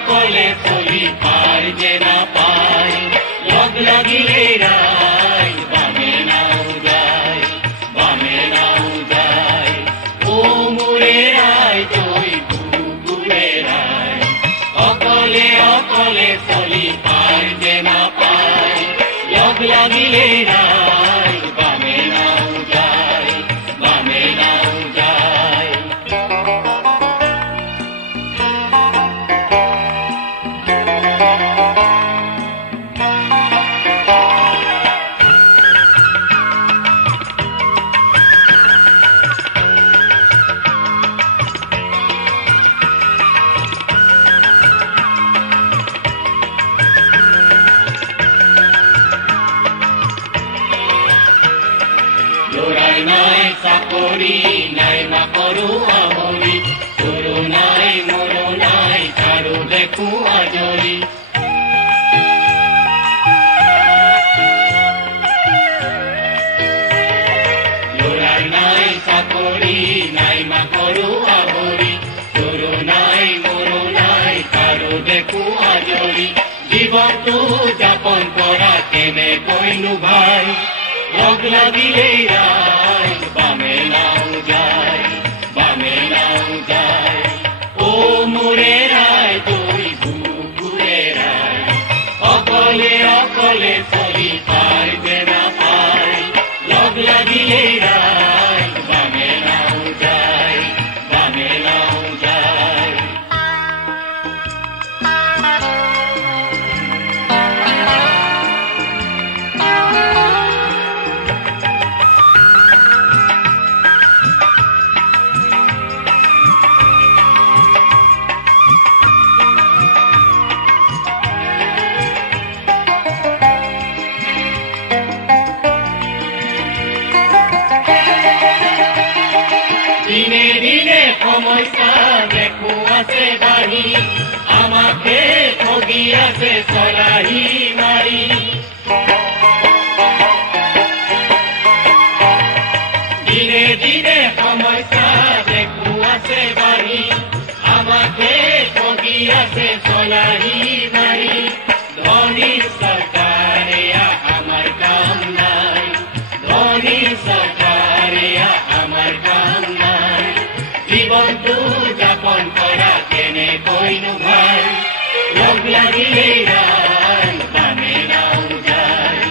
অকলে চলি পাৰ যে নাপায় লগ লাগিলে ৰায় বামে নাও যায় ও মোৰে ৰায় তই বুকুৰে ৰায় অকলে অকলে চলি পাৰ যে নাপায় লগ লাগিলে ৰায় বামে নাও যায় লৰাই নাই চাকৰি নাই মাকৰো আমৰি তোৰো নাই মোৰো নাই কাৰো দেখো আজৰি লৰাই নাই চাকৰি নাই মাকৰো আমৰি তোৰো নাই মোৰো নাই কাৰো দেখো আজৰি জীৱনটো যাপন কৰা কেনেকৈনো ভাই লগ লাগিলে ৰায় বামে নাও যায় ও মোৰে ৰায় তই বুকুৰে ৰায় অকলে অকলে চলি পাৰ যে নাপায় লগ লাগিলে ৰায় বামে নাও যায় দিনে দিনে সমস্যা দেখো আছে বাঢ়ি আমাকে ঠগি আছে চলাহি মাৰি দিনে দিনে সমস্যা দেখো আছে বাঢ়ি আমাকে ঠগি আছে চলাহি মাৰি ধনী চৰকাৰে আমাৰ কাম নাই ধনী চৰকাৰে আমাৰ কাম নাই জীৱনটো যাপন কৰা কেনেকৈনো ভাই লগ লাগিলে ৰায় বামে নাও যায়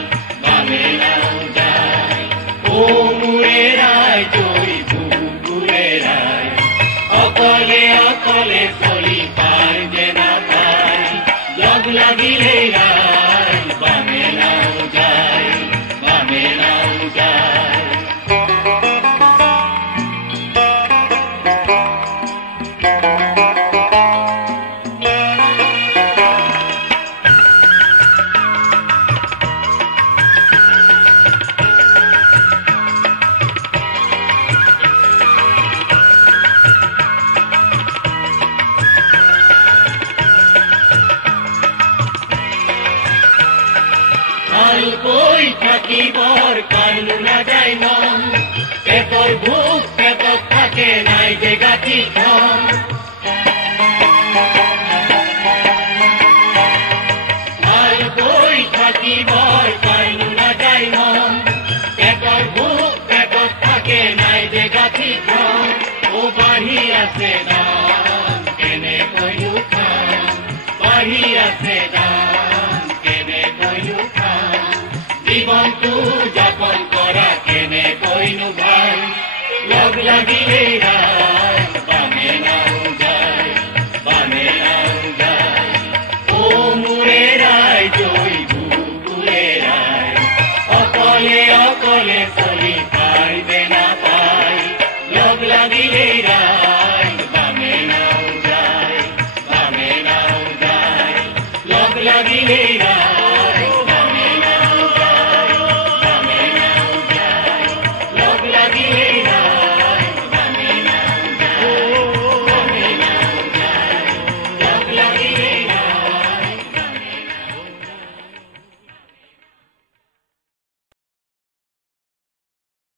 ও মোৰে ৰায় তই বুকুৰে ৰায় অকলে অকলে চলি পাৰ যে নাপায় লগ লাগিলে ৰায় বামে নাও যায় কৈ থাকিবৰ কাৰো নাযায় মন পেটৰ ভোক পেটত থাকে নাই যে গাঠি থম ভাল কৈ থাকিবৰ কাৰো নাযায় মন পেটৰ ভোক পেটত থাকে নাই যে গাঠি থম ও বাঢ়ি আছে দাম কেনেকৈনো খাম বাঢ়ি আছে দাম কেনেকৈনো খাম জীৱনটো যাপন কৰা কেনেকৈনো ভাই লগ লাগিলে